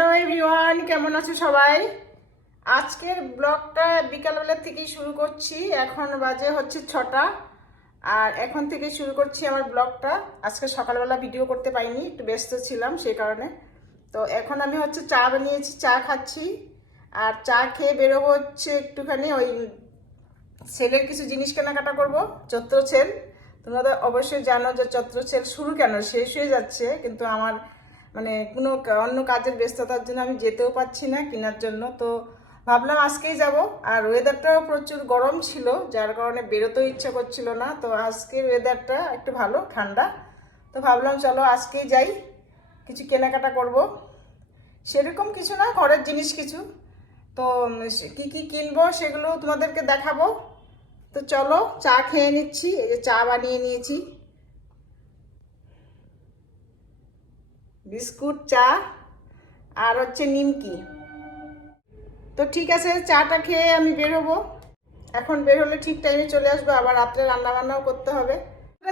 Hello everyone, কেমন আছো সবাই? আজকের ব্লগটা বিকালবেলা থেকেই শুরু করছি। এখন বাজে হচ্ছে 6টা, আর এখন থেকে শুরু করছি আমার ব্লগটা। আজকে সকালবেলা ভিডিও করতে পারিনি, একটু ব্যস্ত ছিলাম সেই কারণে। তো এখন আমি হচ্ছে চা বানিয়েছি, চা খাচ্ছি। আর চা খেয়ে বেরোবো হচ্ছে একটুখানি ওই সেলের কিছু জিনিস কেনাকাটা করব, চৈত্র সেল। তোমরা তো অবশ্যই জানো যে চৈত্র সেল শুরু কেন, শেষ হয়ে যাচ্ছে, কিন্তু আমার মানে কোনো অন্য কাজের ব্যস্ততার জন্য আমি যেতেও পারছি না কেনার জন্য। তো ভাবলাম আজকেই যাব। আর ওয়েদারটাও প্রচুর গরম ছিল, যার কারণে বেরোতেও ইচ্ছা করছিল না। তো আজকের ওয়েদারটা একটু ভালো, ঠান্ডা। তো ভাবলাম চলো আজকেই যাই, কিছু কেনাকাটা করব। সেরকম কিছু না, ঘরের জিনিস কিছু। তো কি কি কিনবো সেগুলো তোমাদেরকে দেখাবো। তো চলো চা খেয়ে নিচ্ছি। এই যে চা বানিয়ে নিয়েছি, বিস্কুট, চা আর হচ্ছে নিমকি। তো ঠিক আছে, চাটা খেয়ে আমি বের হবো। এখন বের হলে ঠিক টাইমে চলে আসবো, আবার রাত্রে রান্না বান্নাও করতে হবে।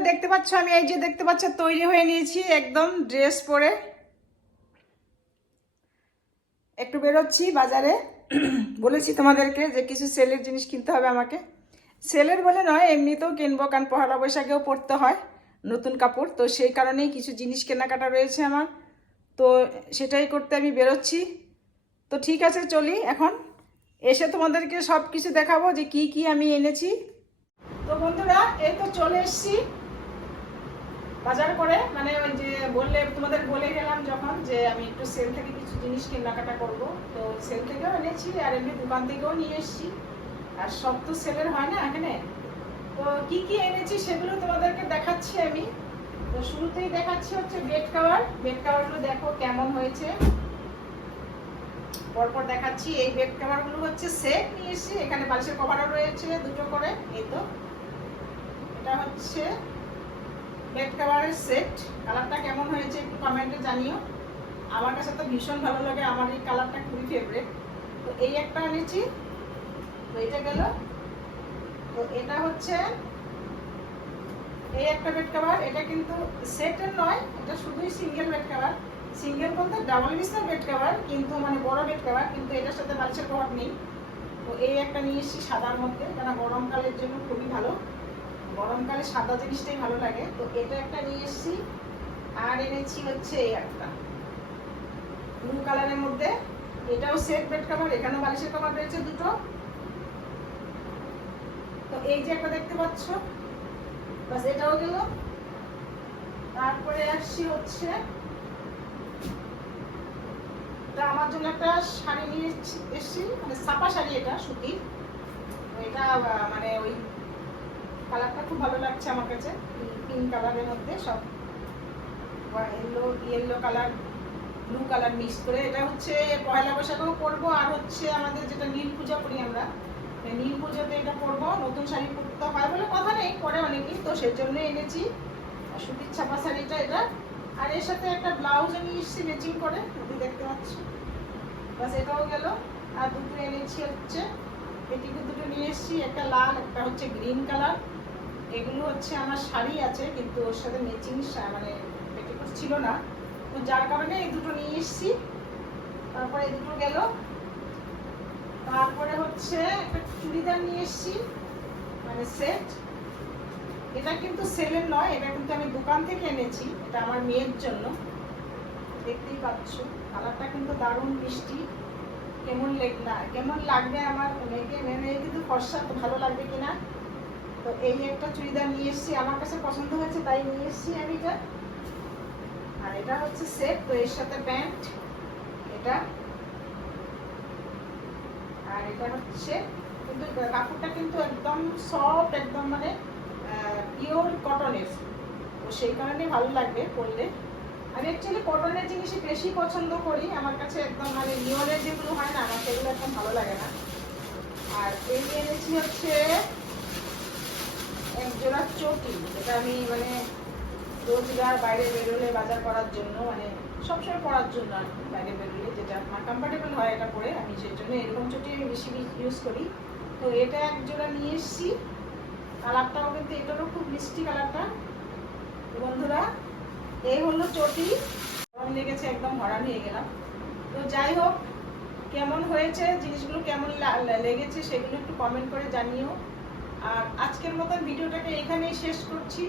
দেখতে পাচ্ছ, আমি এই যে দেখতে পাচ্ছ তৈরি হয়ে নিয়েছি একদম, ড্রেস পরে একটু বেরোচ্ছি বাজারে। বলেছি তোমাদেরকে যে কিছু সেলের জিনিস কিনতে হবে আমাকে। সেলের বলে নয়, এমনিতেও কিনবো, কারণ পহেলা বৈশাখেও পরতে হয় নতুন কাপড়। তো সেই কারণেই কিছু জিনিস কেনাকাটা রয়েছে আমার। তো সেটাই করতে আমি বেরোচ্ছি। তো ঠিক আছে, চলি এখন। এসে তোমাদেরকে সব কিছু দেখাবো যে কি কি আমি এনেছি। তো বন্ধুরা, এই তো চলে এসছি বাজার করে। মানে ওই যে তোমাদের বলে গেলাম যখন, যে আমি একটু সেল থেকে কিছু জিনিস কেনাকাটা করব। তো সেল থেকেও এনেছি, আর এমনি দোকান থেকেও নিয়ে এসেছি। আর সব তো সেলের হয় না এখানে। তো কি কি এনেছি সেগুলো তোমাদেরকে দেখাচ্ছি আমি। তো শুরুতেই দেখাচ্ছি হচ্ছে বেড কভার। বেড কভারগুলো দেখো কেমন হয়েছে, পরপর দেখাচ্ছি। এই বেড কভারগুলো হচ্ছে সেট নিয়ে এসেছি, এখানে বালিশের কভারও রয়েছে দুটো করে। এই তো এটা হচ্ছে বেড কভারের সেট। কালারটা কেমন হয়েছে একটু কমেন্টে জানিও। আমার কাছে তো ভীষণ ভালো লাগে, আমার এই কালারটা খুবই ফেভারিট। তো এই একটা এনেছি। তো এটা গেল। তো এটা হচ্ছে এই একটা বেড কভার। এটা কিন্তু সেটের নয়, এটা শুধুই সিঙ্গেল বেড কভার। সিঙ্গেল বলতে ডাবল বিছনার বেড কভার, কিন্তু মানে বড় বেড কভার, কিন্তু এটার সাথে বালিশের কভার নেই। তো এই একটা নিয়ে এসেছি সাদার মধ্যে, কারণ গরমকালের জন্য খুবই ভালো। গরমকালে সাদা জিনিসটাই ভালো লাগে। তো এটা একটা নিয়ে এসেছি। আর এনেছি হচ্ছে এই একটা ব্লু কালারের মধ্যে। এটাও সেট বেড কভার, এখানেও বালিশের কভার রয়েছে দুটো। তো এই যে একটা দেখতে পাচ্ছ, বাস এটাও গেল। তারপরে আসছি হচ্ছে আমার জন্য একটা শাড়ি নিয়ে এসেছি, মানে ছাপা শাড়ি, এটা সুতির। এটা মানে ওই কালারটা খুব ভালো লাগছে আমার কাছে, পিঙ্ক কালারের মধ্যে সব yellow colour, blue colour mix করে। এটা হচ্ছে পয়লা বৈশাখেও পরবো, আর হচ্ছে আমাদের যেটা নীল পূজা করি আমরা, নীল পুজোতে এটা পরবো। নতুন শাড়ি পরতে হয় বলে কথা নেই, পরে অনেকেই, তো সেই জন্য এনেছি সুতির ছাপা শাড়িটা এটা। আর এর সাথে একটা ব্লাউজও নিয়ে এসেছি ম্যাচিং করে, যদি দেখতে পাচ্ছ। বাস এটাও গেল। আর দুটো এনেছি হচ্ছে পেটিকুট, দুটো নিয়ে এসেছি, একটা লাল, একটা হচ্ছে গ্রিন কালার। এগুলো হচ্ছে আমার শাড়ি আছে, কিন্তু ওর সাথে ম্যাচিং মানে পেটিকুট ছিল না, তো যার কারণে এই দুটো নিয়ে এসেছি। তারপরে এই দুটো গেল। তারপরে হচ্ছে একটা চুড়িদার নিয়ে এসেছি, মানে সেট। এটা কিন্তু সেলের নয়, এটা কিন্তু আমি দোকান থেকে এনেছি, এটা আমার মেয়ের জন্য। দেখতেই পাচ্ছ কালারটা কিন্তু দারুণ মিষ্টি। কেমন লাগবে আমার মেয়েকে, মেয়ে কিন্তু ফর্সা, তো ভালো লাগবে কিনা। তো এই একটা চুড়িদার নিয়ে এসেছি, আমার কাছে পছন্দ হয়েছে তাই নিয়ে এসেছি আমি এটা। আর এটা হচ্ছে সেট, তো এর সাথে প্যান্ট এটা। আর এটা হচ্ছে কিন্তু কাপড়টা কিন্তু একদম সফট, একদম মানে পিওর কটনের। তো সেই কারণে ভালো লাগবে পরলে। আমি অ্যাকচুয়ালি কটনের জিনিসই বেশি পছন্দ করি, আমার কাছে একদম মানে লিওনের যেগুলো হয় না, আমার সেগুলো একদম ভালো লাগে না। আর এই এনেছি হচ্ছে এক জোড়া চটি, যেটা আমি মানে রোজগার বাইরে বেরোলে বাজার করার জন্য, মানে সবসময় পরার জন্য আর কি, বাইরে বেরোলে যেটা আমার কমফর্টেবল হয় এটা পরে, আমি সেই জন্য এরকম চটি আমি বেশি ইউজ করি। তো এটা এক জোড়া নিয়ে এসেছি। কালারটাও কিন্তু এটারও খুব মিষ্টি কালারটা। বন্ধুরা, এই হলো চটি। গরম লেগেছে, একদম হরান হয়ে গেলাম। তো যাই হোক, কেমন হয়েছে জিনিসগুলো, কেমন লেগেছে সেগুলো একটু কমেন্ট করে জানিও। আর আজকের মতন ভিডিওটাকে এখানেই শেষ করছি।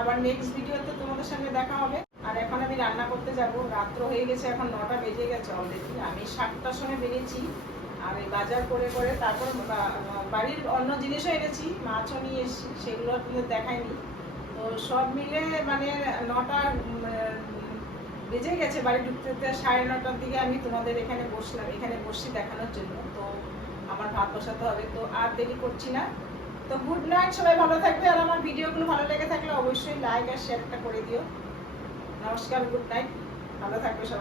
আবার নেক্সট ভিডিওতে তোমাদের সঙ্গে দেখা হবে। আর এখন আমি রান্না করতে যাব, রাত্র হয়ে গেছে, এখন 9টা বেজে গেছে অলরেডি। আমি 7টার সময় বেরিয়েছি, আর এই বাজার করে করে তারপর বাড়ির অন্য জিনিসও এনেছি, মাছও নিয়ে এসেছি, সেগুলো আপনাদের দেখাইনি। তো সব মিলে মানে 9টা বেজে গেছে বাড়ি ঢুকতে। 9:30টার দিকে আমি তোমাদের এখানে বসলাম, এখানে বসছি দেখানোর জন্য। তো আমার ভাত বসাতে হবে, তো আর দেরি করছি না। তো গুড নাইট, সবাই ভালো থাকবে। আর আমার ভিডিওগুলো ভালো লেগে থাকলে অবশ্যই লাইক আর শেয়ারটা করে দিও। নমস্কার, গুড নাইট, ভালো থাকবে সবাই।